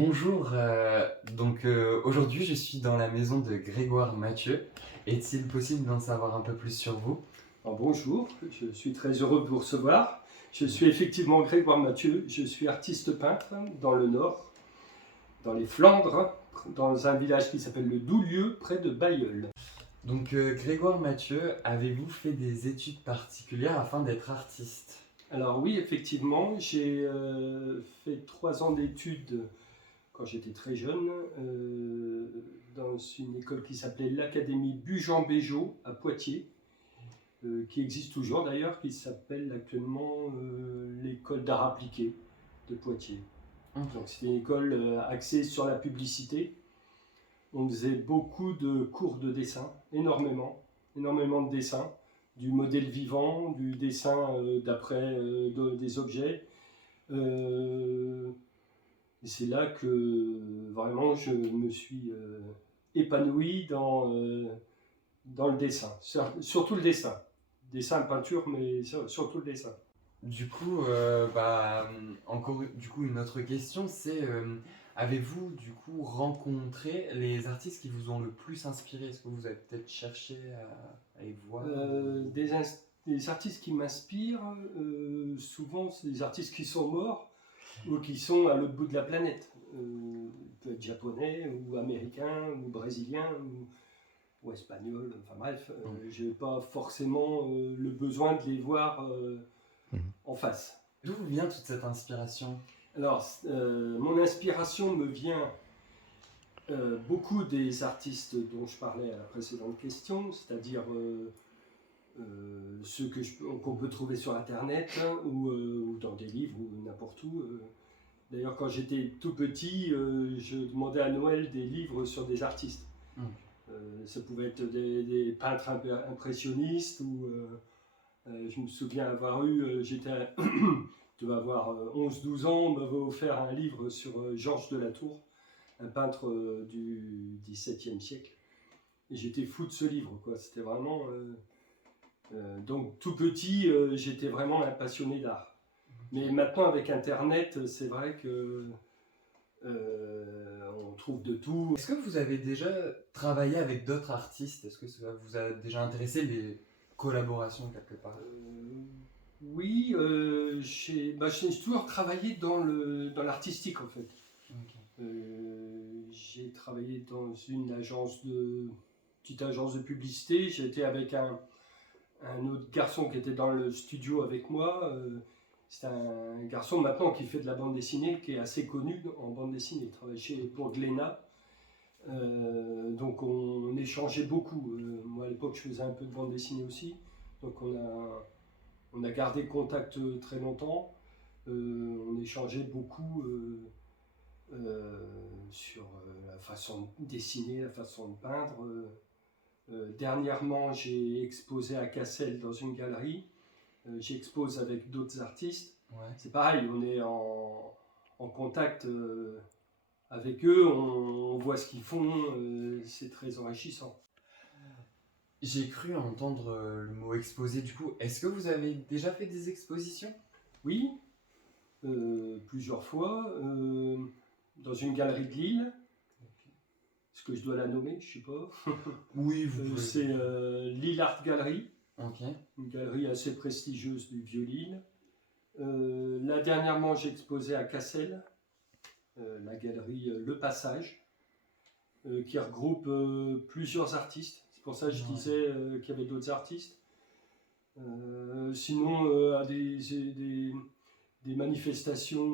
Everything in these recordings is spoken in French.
Bonjour, aujourd'hui je suis dans la maison de Grégoire Mathieu. Est-il possible d'en savoir un peu plus sur vous? Alors, bonjour, je suis très heureux de vous recevoir. Je suis effectivement Grégoire Mathieu, je suis artiste peintre dans le Nord, dans les Flandres, dans un village qui s'appelle le Doulieu, près de Bailleul. Grégoire Mathieu, avez-vous fait des études particulières afin d'être artiste? Alors oui, effectivement, j'ai fait 3 ans d'études quand j'étais très jeune, dans une école qui s'appelait l'Académie Bujan-Béjot à Poitiers. Qui existe toujours d'ailleurs, qui s'appelle actuellement l'école d'art appliqué de Poitiers. Donc c'était une école axée sur la publicité. On faisait beaucoup de cours de dessin, énormément de dessins, du modèle vivant, du dessin d'après des objets. Et c'est là que vraiment je me suis épanoui dans le dessin, surtout le dessin. Dessin, peinture, mais surtout le dessin. Encore une autre question, c'est avez-vous rencontré les artistes qui vous ont le plus inspiré? Est-ce que vous avez peut-être cherché à y voir? Des artistes qui m'inspirent, souvent c'est des artistes qui sont morts ou qui sont à l'autre bout de la planète. Il peut être japonais ou américain ou brésilien ou espagnol, enfin bref, je n'ai pas forcément le besoin de les voir en face. D'où vient toute cette inspiration? Alors, mon inspiration me vient beaucoup des artistes dont je parlais à la précédente question, c'est-à-dire ceux qu'on peut trouver sur Internet ou dans des livres ou n'importe où. D'ailleurs, quand j'étais tout petit, je demandais à Noël des livres sur des artistes. Ça pouvait être des peintres impressionnistes ou je me souviens avoir eu, je devais avoir 11-12 ans, on m'avait offert un livre sur Georges de la Tour, un peintre du XVIIe siècle. Et j'étais fou de ce livre, quoi. C'était vraiment... donc tout petit, j'étais vraiment un passionné d'art. Mais maintenant avec Internet, c'est vrai que on trouve de tout. Est-ce que vous avez déjà travaillé avec d'autres artistes? Est-ce que ça vous a déjà intéressé les collaborations quelque part? Oui, j'ai toujours travaillé dans l'artistique en fait. Okay. J'ai travaillé dans une petite agence de publicité. J'étais avec un autre garçon qui était dans le studio avec moi. C'est un garçon maintenant qui fait de la bande dessinée, qui est assez connu en bande dessinée. Il travaille pour Glénat. Donc on échangeait beaucoup. Moi à l'époque je faisais un peu de bande dessinée aussi. Donc on a gardé contact très longtemps. On échangeait beaucoup sur la façon de dessiner, la façon de peindre. Dernièrement, j'ai exposé à Cassel dans une galerie. J'expose avec d'autres artistes. Ouais. C'est pareil, on est en contact avec eux, on voit ce qu'ils font, c'est très enrichissant. J'ai cru entendre le mot exposer, du coup. Est-ce que vous avez déjà fait des expositions? Oui, plusieurs fois, dans une galerie de Lille. Est-ce que je dois la nommer? Je ne sais pas. Oui, vous pouvez. C'est Lille Art Gallery, okay. Une galerie assez prestigieuse du Vieux-Lille. Là, dernièrement, j'ai exposé à Cassel, la galerie Le Passage, qui regroupe plusieurs artistes. C'est pour ça que je disais qu'il y avait d'autres artistes. Sinon, à des manifestations,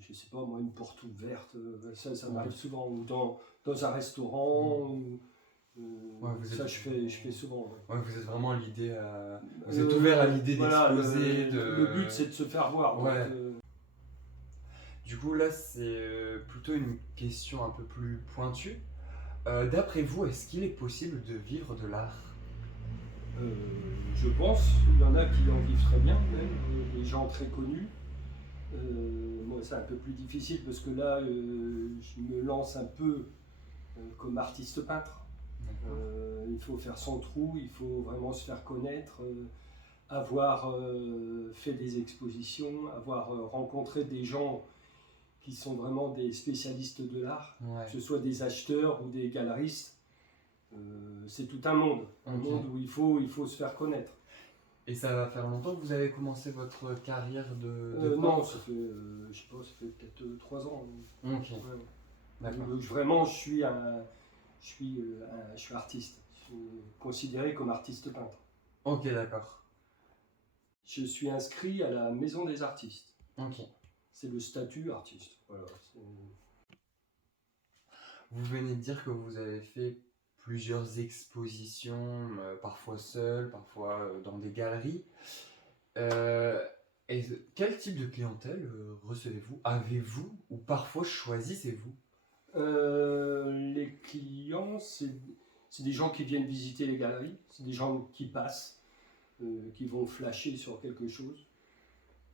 je ne sais pas moi, une porte ouverte, ça m'arrive souvent, ou dans un restaurant. Ça je fais souvent. Ouais, vous êtes vraiment à l'idée, vous êtes ouvert à l'idée d'exposer. Le but c'est de se faire voir. Ouais. Donc, du coup là c'est plutôt une question un peu plus pointue. D'après vous, est-ce qu'il est possible de vivre de l'art? Je pense, il y en a qui en vivent très bien, même des gens très connus. Moi c'est un peu plus difficile parce que là je me lance un peu comme artiste peintre. Il faut faire son trou, il faut vraiment se faire connaître, avoir fait des expositions, avoir rencontré des gens qui sont vraiment des spécialistes de l'art, Ouais. que ce soit des acheteurs ou des galeristes. C'est tout un monde, un Ok. monde où il faut se faire connaître. Et ça va faire longtemps que vous avez commencé votre carrière de Non, peintre? ça fait, je sais pas, ça fait peut-être 3 ans. Ok, Ouais. d'accord. Vraiment, je suis artiste. Je suis considéré comme artiste peintre. Ok, d'accord. Je suis inscrit à la Maison des artistes. Ok. C'est le statut artiste. Voilà. Vous venez de dire que vous avez fait plusieurs expositions, parfois seul, parfois dans des galeries. Euh, et quel type de clientèle recevez-vous? Avez-vous ou parfois choisissez-vous? Les clients, c'est des gens qui viennent visiter les galeries, c'est des gens qui passent, qui vont flasher sur quelque chose.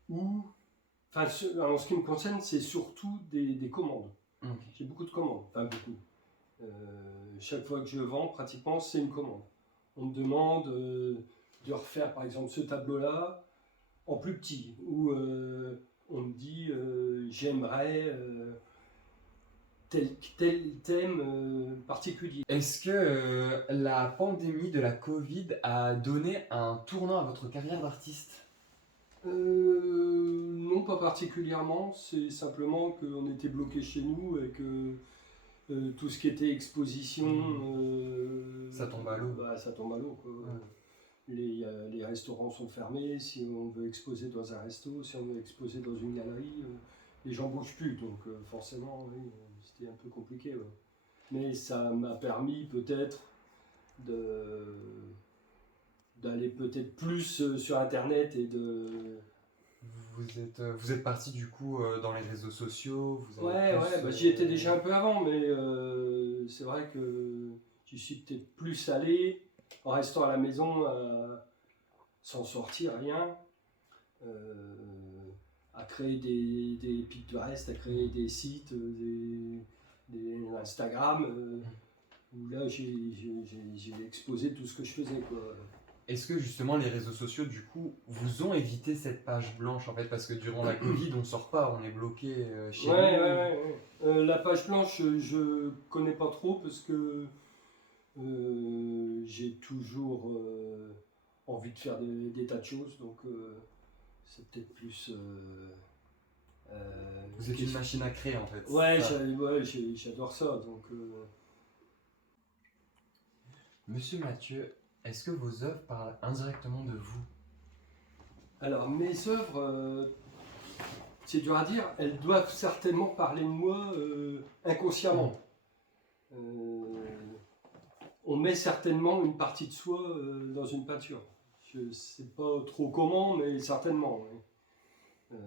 Ou, enfin, en ce qui me concerne, c'est surtout des commandes. Ok. J'ai beaucoup de commandes, enfin beaucoup. Chaque fois que je vends, pratiquement, c'est une commande. On me demande de refaire, par exemple, ce tableau-là en plus petit. Ou on me dit, j'aimerais tel thème particulier. Est-ce que la pandémie de la Covid a donné un tournant à votre carrière d'artiste? Non, pas particulièrement. C'est simplement qu'on était bloqué chez nous et que tout ce qui était exposition, Ça tombe à l'eau. bah, ça tombe à l'eau, quoi. Ouais. Les restaurants sont fermés. Si on veut exposer dans un resto, si on veut exposer dans une galerie, les gens bougent plus. Donc forcément, oui, c'était un peu compliqué. Ouais. Mais ça m'a permis peut-être d'aller peut-être plus sur Internet et de... Vous êtes parti du coup dans les réseaux sociaux, vous avez Ouais, plus, ouais, bah, j'y étais déjà un peu avant, mais c'est vrai que j'y suis peut-être plus allé en restant à la maison sans sortir, rien, à créer des Pinterest, à créer des sites, des Instagram, où là j'ai exposé tout ce que je faisais, quoi. Est-ce que justement les réseaux sociaux du coup vous ont évité cette page blanche en fait parce que durant la Covid on sort pas, on est bloqué chez nous. La page blanche, je connais pas trop parce que j'ai toujours envie de faire des tas de choses, donc c'est peut-être plus. Vous êtes une machine à créer en fait. Ouais, c'est ça. j'adore ça. Donc, Monsieur Mathieu, est-ce que vos œuvres parlent indirectement de vous? alors, mes œuvres, c'est dur à dire, elles doivent certainement parler de moi inconsciemment. On met certainement une partie de soi dans une peinture. Je ne sais pas trop comment, mais certainement. Oui.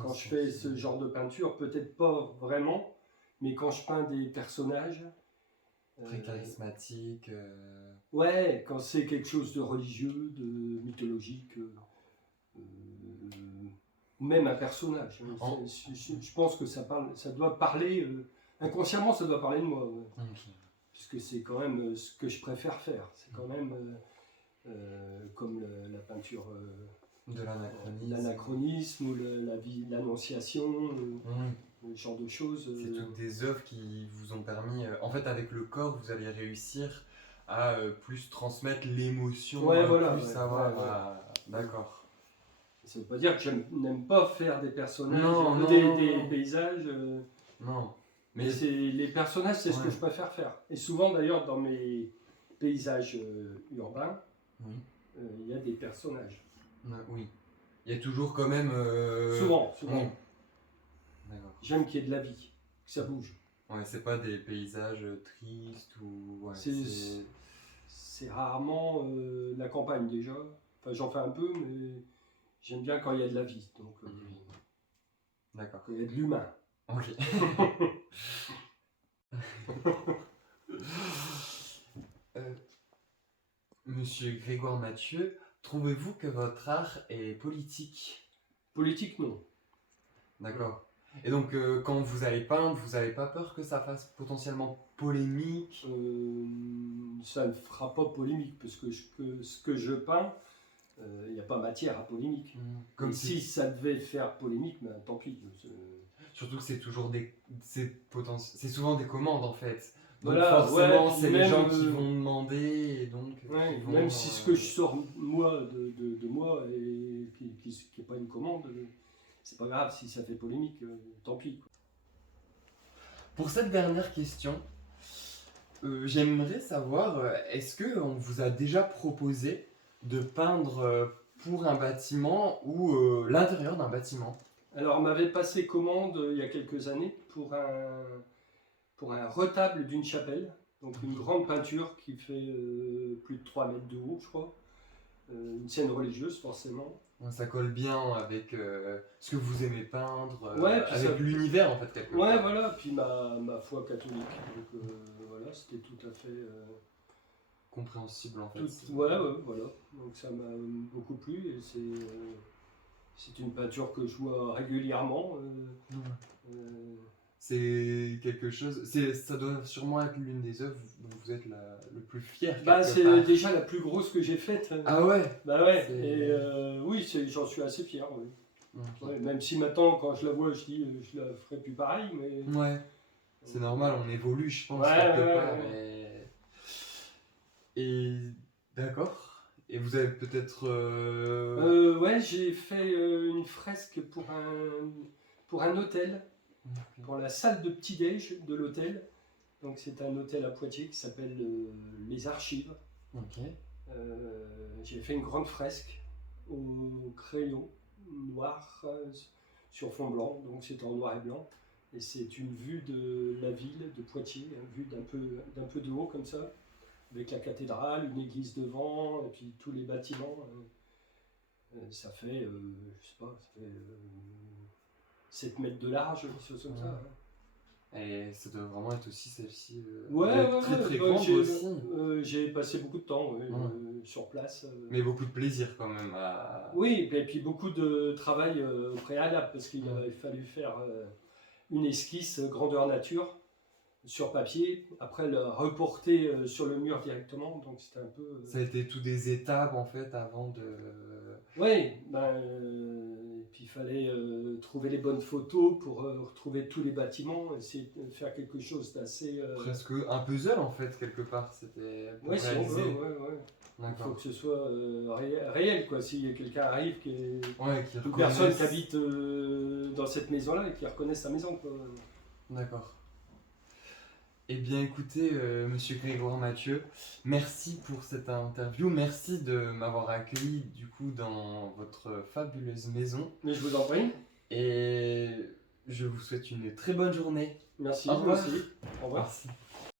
Quand je fais ce genre de peinture, peut-être pas vraiment, mais quand je peins des personnages... Très charismatique. Ouais, quand c'est quelque chose de religieux, de mythologique, ou même un personnage. Je pense que ça doit parler, inconsciemment ça doit parler de moi. Ouais. Okay. Puisque c'est quand même ce que je préfère faire. C'est quand même comme la peinture de l'anachronisme ou l'annonciation, ce genre de choses. C'est toutes des œuvres qui vous ont permis, en fait avec le corps vous allez réussir à plus transmettre l'émotion, ouais, voilà, plus savoir. Ouais. D'accord. Ça ne veut pas dire que je n'aime pas faire des personnages, des paysages. Non. Mais les personnages, c'est ce que je préfère faire. Et souvent, d'ailleurs, dans mes paysages urbains, il y a des personnages. Oui. Il y a toujours quand même... Souvent. D'accord. J'aime qu'il y ait de la vie, que ça bouge. Ouais, c'est pas des paysages tristes ou... Ouais, c'est rarement la campagne, déjà. Enfin, j'en fais un peu, mais j'aime bien quand il y a de la vie. Donc, d'accord. Quand il y a de l'humain. Ok. Monsieur Grégoire Mathieu, trouvez-vous que votre art est politique? Politique, non. D'accord. Et donc, quand vous allez peindre, vous n'avez pas peur que ça fasse potentiellement polémique? Ça ne fera pas polémique, parce que ce que je peins, Il n'y a pas matière à polémique. Comme Et si ça devait faire polémique, ben, tant pis. Surtout que c'est toujours c'est souvent des commandes en fait. Donc Voilà, forcément, ouais, puis c'est les même, gens qui vont demander et donc ouais, qui vont, même si ce que je sors moi de moi et qui n'est pas une commande, c'est pas grave si ça fait polémique, tant pis. Quoi. Pour cette dernière question, j'aimerais savoir, est-ce qu'on vous a déjà proposé de peindre pour un bâtiment ou l'intérieur d'un bâtiment? Alors, on m'avait passé commande il y a quelques années pour un retable d'une chapelle, donc une grande peinture qui fait plus de 3 mètres de haut, je crois. Une scène religieuse, forcément. Ça colle bien avec ce que vous aimez peindre, Ouais, puis avec ça- l'univers en fait, quelque Ouais, part. voilà, puis ma foi catholique. Donc voilà, c'était tout à fait. Compréhensible en fait. Ouais, voilà. Donc ça m'a beaucoup plu et c'est une peinture que je vois régulièrement. Euh, C'est quelque chose. Ça doit sûrement être l'une des œuvres dont vous êtes le plus fier. Bah, quelque c'est part. déjà la plus grosse que j'ai faite. Ah ouais. Bah ouais, C'est- et oui, j'en suis assez fier. Oui. Ok. Ouais, même si maintenant, quand je la vois, je dis je la ferai plus pareil, mais. Ouais. C'est normal, on évolue, je pense, Ouais, quelque ouais, part. ouais. Et d'accord. Et vous avez peut-être. Ouais, j'ai fait une fresque pour un hôtel, pour la salle de petit-déj de l'hôtel. Donc c'est un hôtel à Poitiers qui s'appelle Les Archives. Ok. J'ai fait une grande fresque au crayon noir sur fond blanc, donc c'est en noir et blanc. Et c'est une vue de la ville de Poitiers, une vue d'un peu de haut comme ça, avec la cathédrale, une église devant, et puis tous les bâtiments. Ça fait, je sais pas, ça fait 7 mètres de large, quelque chose comme ça. Hein. Et ça doit vraiment être aussi celle-ci. Ouais, doit être ouais, très très ouais, grande aussi. j'ai passé beaucoup de temps ouais, Ouais. sur place. Mais beaucoup de plaisir quand même à. Oui, et puis beaucoup de travail au préalable, parce qu'il Ouais. a fallu faire une esquisse grandeur nature sur papier, après le reporter sur le mur directement, donc c'était un peu... Ça a été tout des étapes en fait avant de. Oui, ben, puis il fallait trouver les bonnes photos pour retrouver tous les bâtiments, essayer de faire quelque chose d'assez... Presque un puzzle en fait, quelque part. C'était pour Oui, si on réaliser. veut, ouais. Il faut D'accord. que ce soit réel, quoi. Si quelqu'un arrive, Ouais, qui une personne reconnaissent. qui habite dans cette maison-là et qui reconnaisse sa maison, quoi. D'accord. Eh bien écoutez, Monsieur Grégoire Mathieu, merci pour cette interview, merci de m'avoir accueilli du coup dans votre fabuleuse maison Mais je vous en prie. et je vous souhaite une très bonne journée. Merci, Au vous revoir. aussi. Au revoir. Merci.